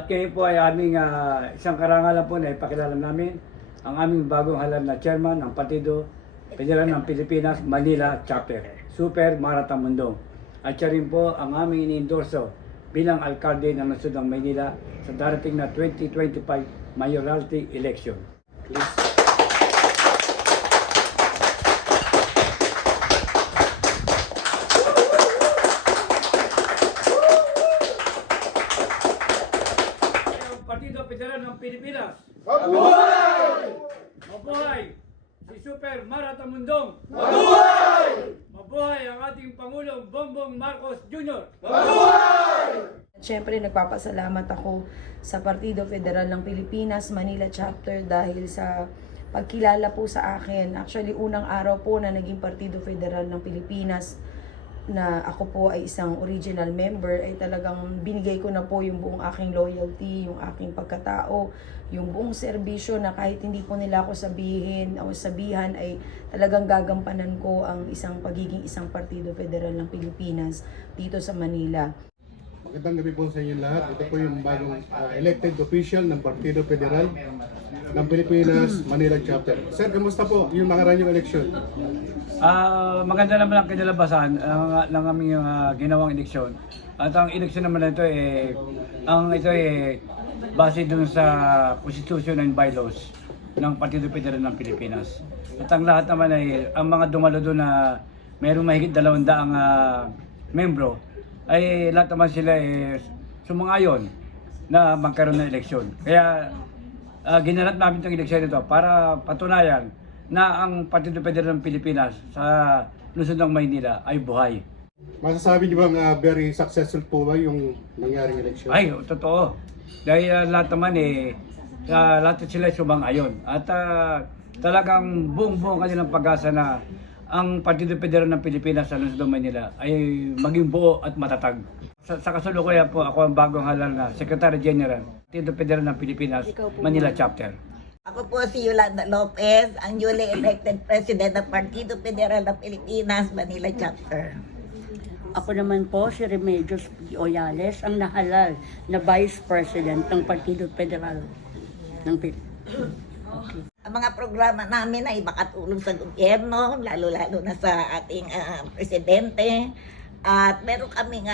At ngayon po ay aming isang karangalan po na ipakilala namin ang aming bagong halal na chairman ng Partido Federal ng Pilipinas, Manila Chapter, Super Mara Tamundong. At siya rin po ang aming ini-endorso bilang alkalde ng Nasud ng Maynila sa darating na 2025 mayoralty election. Please. Partido Federal ng Pilipinas. Mabuhay! Mabuhay! Si Super Mara Tamundong. Mabuhay! Mabuhay ang ating Pangulong Bongbong Marcos Jr. Mabuhay! Siyempre, nagpapasalamat ako sa Partido Federal ng Pilipinas, Manila Chapter dahil sa pagkilala po sa akin. Actually, unang araw po na naging Partido Federal ng Pilipinas na ako po ay isang original member, ay talagang binigay ko na po yung buong aking loyalty, yung aking pagkatao, yung buong serbisyo na kahit hindi po nila ako sabihin o sabihan ay talagang gagampanan ko ang pagiging isang Partido Federal ng Pilipinas dito sa Manila. Magandang gabi po sa inyo lahat. Ito po yung bagong elected official ng Partido Federal ng Pilipinas, Manila Chapter. Sir, kamusta po yung nakaraan yung eleksyon? Maganda naman ang kinalabasan ng aming ginawang eleksyon. At ang eleksyon naman na ito base dun sa Constitution and Bylaws ng Partido Federal ng Pilipinas. At ang lahat naman ay, ang mga dumalo doon na mayroong mahigit 200 membro, ay lahat naman sila sumang-ayon na magkaroon ng eleksyon. Kaya ginanap namin itong eleksyon ito para patunayan na ang Partido Federal ng Pilipinas sa lungsod ng Maynila ay buhay. Masasabi niyo bang very successful po ba yung nangyaring eleksyon? Ay, totoo. Dahil lahat naman lahat sila sumang-ayon. At talagang buong kanilang pag-asa na ang Partido Federal ng Pilipinas sa lungsod ng Maynila ay maging buo at matatag. Sa kasalukuyan po, ako ang bagong halal na Secretary General Partido Federal ng Pilipinas, Manila Chapter. Ako po si Yolanda Lopez, ang newly elected President ng Partido Federal ng Pilipinas, Manila Chapter. Ako naman po si Remedios P. Oyales, ang nahalal na Vice President ng Partido Federal ng Pilipinas. Okay. Ang mga programa namin ay makatulong sa gobyerno, lalo-lalo na sa ating presidente. At meron kaming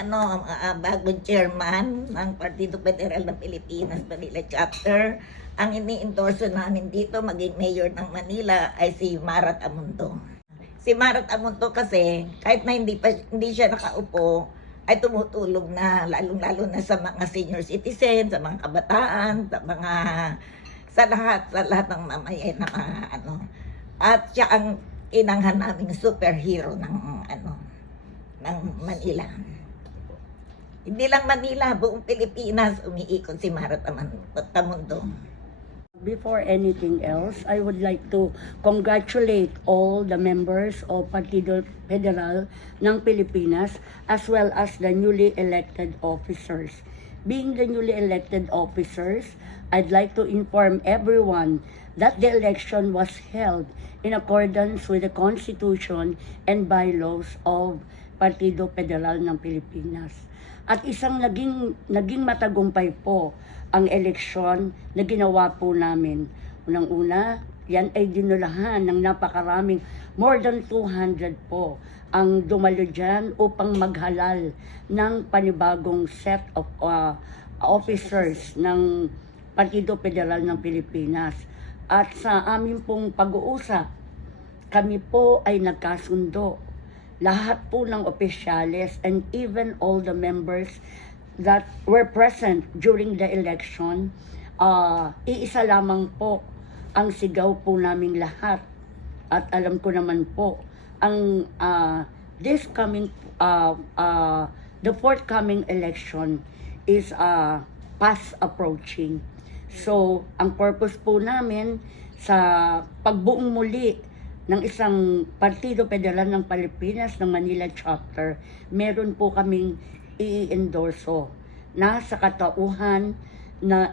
bagong chairman ng Partido Federal ng Pilipinas, Manila Chapter. Ang ini-endorso namin dito maging mayor ng Manila ay si Mara Tamundong. Si Mara Tamundong kasi kahit na hindi siya nakaupo, ay tumutulong na lalong-lalo na sa mga senior citizens, sa mga kabataan, sa lahat ng mamayan na At siya ang inanghan naming superhero ng Manila. Hindi lang Manila, buong Pilipinas umiikot si Mara Tamundong. Before anything else, I would like to congratulate all the members of Partido Federal ng Pilipinas as well as the newly elected officers. Being the newly elected officers, I'd like to inform everyone that the election was held in accordance with the Constitution and bylaws of Partido Federal ng Pilipinas. At isang naging matagumpay po ang eleksyon na ginawa po namin. Unang-una, yan ay dinulahan ng napakaraming more than 200 po ang dumalo dyan upang maghalal ng panibagong set of officers ng Partido Federal ng Pilipinas. At sa amin pong pag-uusap, kami po ay nagkasundo. Lahat po ng opisyales and even all the members that were present during the election, iisa lamang po ang sigaw po naming lahat. At alam ko naman po, ang the forthcoming election is fast approaching. So, ang purpose po namin sa pagbuong muli ng isang Partido Federal ng Pilipinas ng Manila Chapter, meron po kaming i-endorso na sa katauhan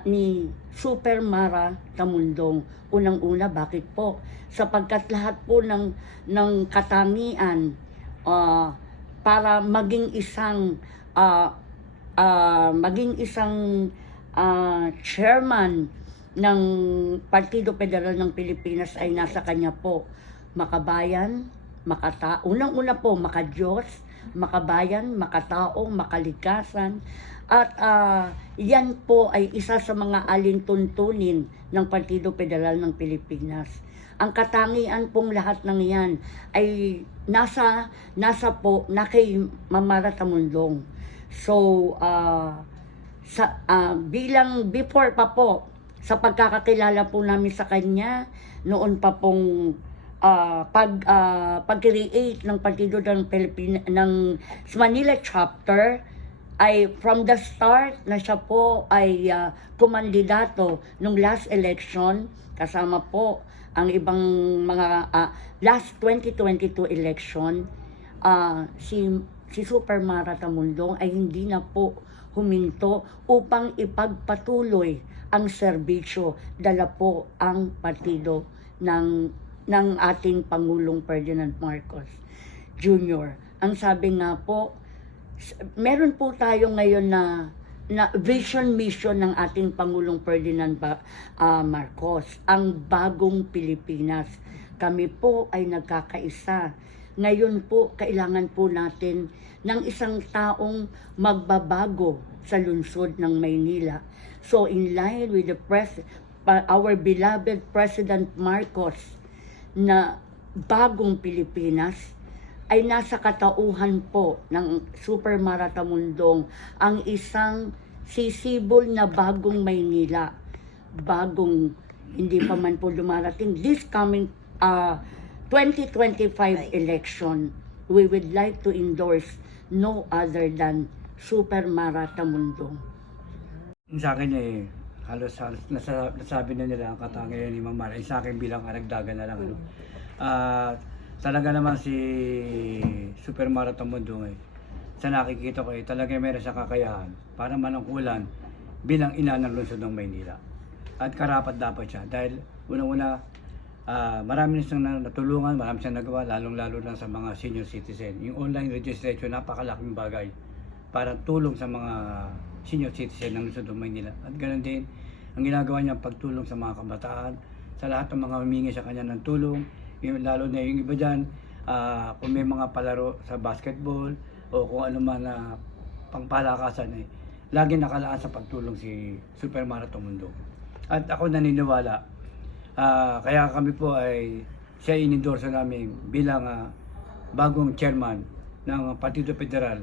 ni Super Mara Tamundong. Unang-una, bakit po? Sapagkat lahat po ng katangian para maging isang chairman ng Partido Federal ng Pilipinas ay nasa kanya po. Makabayan, unang-una po, makadiyos, makabayan, makatao, makalikasan. At yan po ay isa sa mga alintuntunin ng Partido Federal ng Pilipinas. Ang katangian pong lahat ng yan ay nasa po na kay Mara Tamundong. So, bilang before pa po, sa pagkakakilala po namin sa kanya, noon pa pong pag-create ng Partido ng Manila Chapter, ay from the start na siya po ay kumandidato nung last election, kasama po ang ibang mga last 2022 election, si Super Mara Tamundong ay hindi na po huminto upang ipagpatuloy ang serbisyo, dala po ang partido ng ating Pangulong Ferdinand Marcos Jr. Ang sabi nga po, meron po tayo ngayon na vision mission ng ating Pangulong Ferdinand Marcos, ang bagong Pilipinas. Kami po ay nagkakaisa. Ngayon po, kailangan po natin ng isang taong magbabago sa lungsod ng Maynila. So in line with our beloved President Marcos na bagong Pilipinas, ay nasa katauhan po ng Super Mara Tamundong ang isang sisibol na bagong Maynila. Bagong, hindi pa man po dumarating, this coming 2025 election, we would like to endorse no other than Super Mara Tamundong. Sa akin halos nasabi na nila ang katangian ni Ma'am Mara. Sa akin bilang karagdagan na lang. Talaga naman si Super Mara Tamundong sa nakikita ko talaga meron siyang kakayahan para manungkulan bilang ina ng lungsod ng Maynila. At karapat dapat siya dahil unang-una marami na siyang natulungan, marami siyang nagawa, lalong-lalo na sa mga senior citizen. Yung online registration, napakalaking bagay para tulong sa mga senior citizen ng lungsod ng Maynila. At ganoon din ang ginagawa niya pagtulong sa mga kabataan, sa lahat ng mga humingi sa kanya ng tulong, lalo na yung iba dyan, kung may mga palaro sa basketball o kung ano man na pangpalakasan, lagi nakalaan sa pagtulong si Super Mara Tamundong. At ako naniniwala, kaya kami po ay siya inendorso namin bilang bagong chairman ng Partido Federal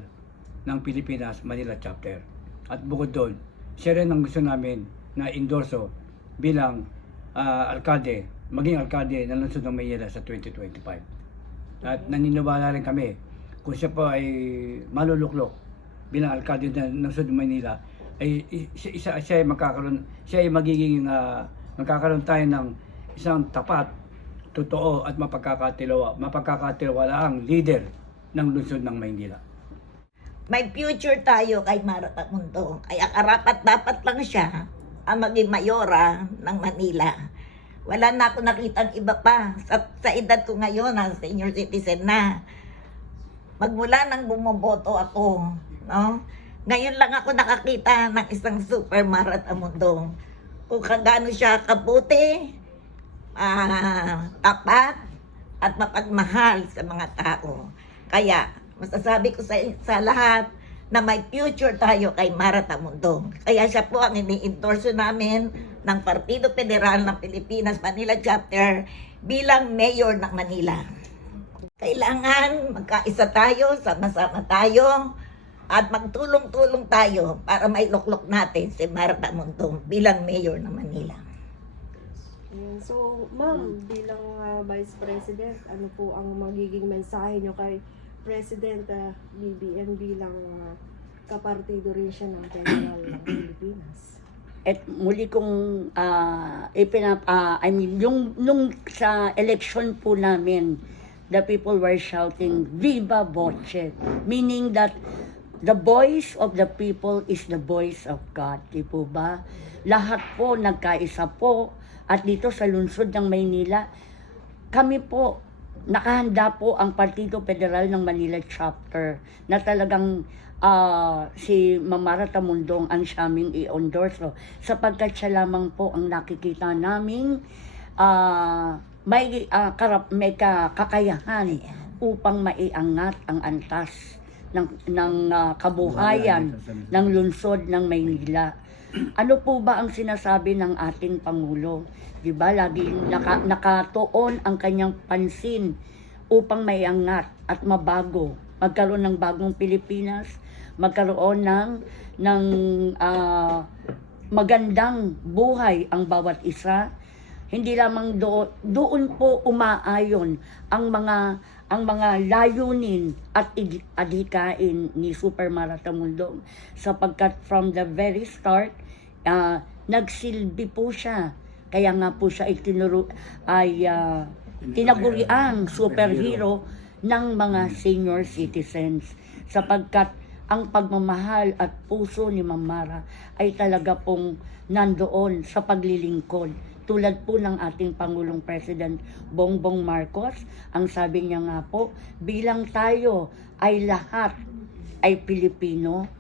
ng Pilipinas Manila Chapter. At bukod doon, siya rin ang gusto namin na endorso bilang maging alkalde ng lungsod ng Maynila sa 2025. At naniniwala rin kami kung siya po ay maluluklok bilang alkalde ng lungsod ng Maynila, ay siya ay magkakaroon tayo ng isang tapat, totoo at mapagkakatiwalaang leader ng lungsod ng Maynila. May future tayo kay Mara Tamundong. Kaya karapat dapat lang siya ang maging mayora ng Manila. Wala na ako nakitang iba pa. Sa edad ko ngayon, senior citizen na. Magmula nang bumoboto ako, no? Ngayon lang ako nakakita ng isang Super Mara Tamundong. Kung kagano siya kabuti, tapat, at mapagmahal sa mga tao. Kaya, masasabi ko sa lahat na may future tayo kay Mara Tamundong. Kaya siya po ang ini-endorso namin ng Partido Federal ng Pilipinas Manila Chapter bilang mayor ng Manila. Kailangan magkaisa tayo, sama-sama tayo, at magtulong-tulong tayo para mailuklok natin si Mara Tamundong bilang mayor ng Manila. Ayan. So, ma'am, bilang Vice President, ano po ang magiging mensahe nyo kay President BBM bilang kapartido rin siya ng Federal ng Pilipinas? At muli kong nung sa election po namin, the people were shouting Viva Voce, meaning that the voice of the people is the voice of God, di po ba? Lahat po nagkaisa po, at dito sa lungsod ng Maynila, kami po nakahanda po ang Partido Federal ng Manila Chapter na talagang si Mamara Tamundong ang siyaming i-endorso sapagkat siya lamang po ang nakikita naming may kakayahan upang maiangat ang antas ng kabuhayan ng lungsod ng Maynila. Ano po ba ang sinasabi ng ating Pangulo? Di ba, laging nakatuon ang kanyang pansin upang maiangat at mabago, magkaroon ng bagong Pilipinas, magkaroon ng magandang buhay ang bawat isa. Hindi lamang doon po umaayon ang mga layunin at adhikain ni Super Mara Tamundong sapagkat from the very start nagsilbi po siya. Kaya nga po siya tinaguriang superhero ng mga senior citizens sapagkat ang pagmamahal at puso ni Ma'am Mara ay talaga pong nandoon sa paglilingkod. Tulad po ng ating Pangulong President Bongbong Marcos, ang sabi niya nga po, bilang tayo ay lahat ay Pilipino,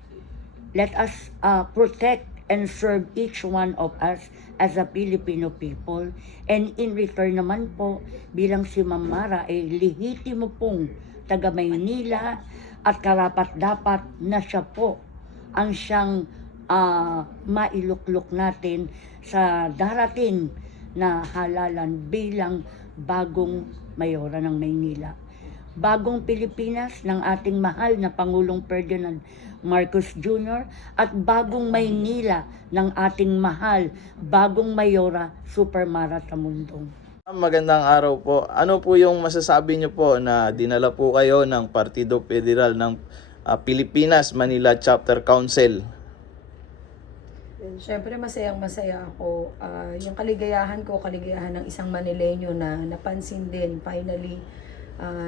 let us protect and serve each one of us as a Filipino people. And in return naman po, bilang si Ma'am Mara ay lehitimo pong taga Maynila at karapat-dapat na siya po ang siyang mailuklok natin sa darating na halalan bilang bagong mayora ng Maynila. Bagong Pilipinas ng ating mahal na Pangulong Ferdinand Marcos Jr. at bagong Maynila ng ating mahal, bagong mayora Super Mara Tamundong. Magandang araw po. Ano po yung masasabi niyo po na dinala po kayo ng Partido Federal ng Pilipinas Manila Chapter Council? Siyempre masayang-masaya ako. Yung kaligayahan ko, kaligayahan ng isang Manileño na napansin din, finally,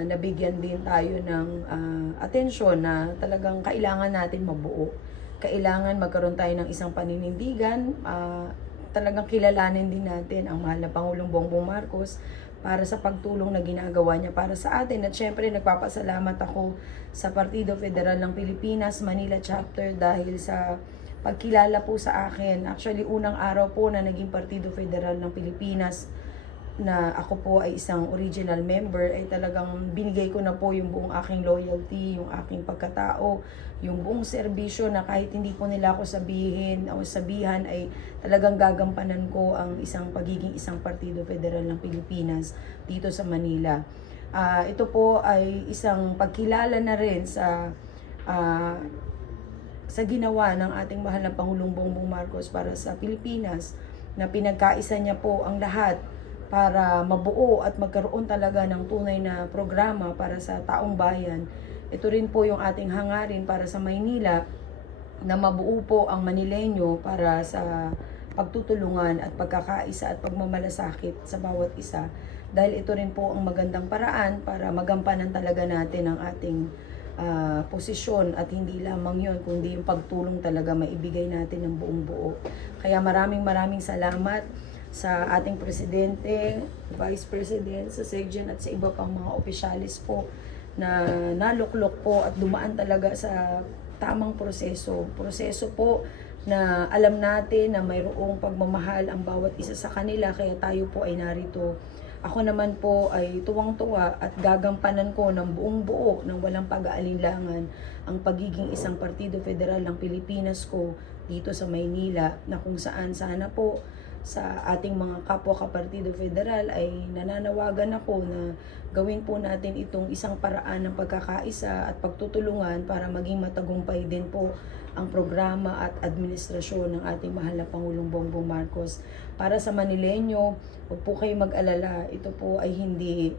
nabigyan din tayo ng atensyon na talagang kailangan natin mabuo. Kailangan magkaroon tayo ng isang paninindigan, talagang kilalanin din natin ang mahal na Pangulong Bongbong Marcos para sa pagtulong na ginagawa niya para sa atin. At syempre nagpapasalamat ako sa Partido Federal ng Pilipinas Manila Chapter dahil sa pagkilala po sa akin. Actually, unang araw po na naging Partido Federal ng Pilipinas na ako po ay isang original member, ay talagang binigay ko na po yung buong aking loyalty, yung aking pagkatao, yung buong serbisyo na kahit hindi po nila ako sabihin o sabihan ay talagang gagampanan ko ang pagiging isang Partido Federal ng Pilipinas dito sa Manila. Ito po ay isang pagkilala na rin sa ginawa ng ating mahal na Pangulong Bongbong Marcos para sa Pilipinas, na pinagkaisa niya po ang lahat para mabuo at magkaroon talaga ng tunay na programa para sa taong bayan. Ito rin po yung ating hangarin para sa Maynila, na mabuo po ang Manileño para sa pagtutulungan at pagkakaisa at pagmamalasakit sa bawat isa. Dahil ito rin po ang magandang paraan para magampanan talaga natin ang ating posisyon, at hindi lamang yon kundi yung pagtulong talaga maibigay natin ng buong buo. Kaya maraming salamat sa ating Presidente, Vice President, sa Secgen at sa iba pang mga opisyalis po na naluklok po at dumaan talaga sa tamang proseso po na alam natin na mayroong pagmamahal ang bawat isa sa kanila, kaya tayo po ay narito. Ako naman po ay tuwang-tuwa at gagampanan ko ng buong buo ng walang pag-aalinlangan ang pagiging isang Partido Federal ng Pilipinas ko dito sa Maynila, na kung saan sana po sa ating mga kapwa ka-Partido Federal ay nananawagan ako na gawin po natin itong isang paraan ng pagkakaisa at pagtutulungan para maging matagumpay din po ang programa at administrasyon ng ating mahal na Pangulong Bongbong Marcos. Para sa Manileño, huwag po kayo mag-alala. Ito po ay hindi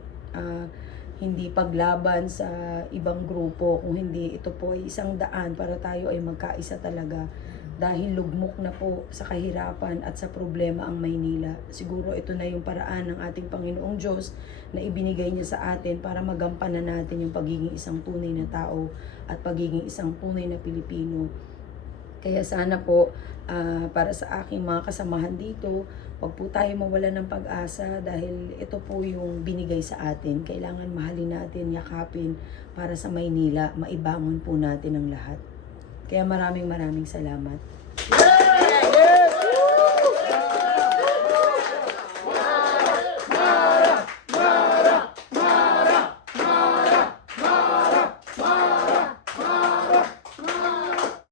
paglaban sa ibang grupo, kung hindi, ito po ay isang daan para tayo ay magkaisa talaga. Dahil lugmok na po sa kahirapan at sa problema ang Maynila. Siguro ito na yung paraan ng ating Panginoong Diyos na ibinigay niya sa atin para magampanan natin yung pagiging isang tunay na tao at pagiging isang tunay na Pilipino. Kaya sana po, para sa aking mga kasamahan dito, huwag po tayo mawala ng pag-asa dahil ito po yung binigay sa atin. Kailangan mahalin natin, yakapin para sa Maynila, maibangon po natin ang lahat. Kaya maraming salamat.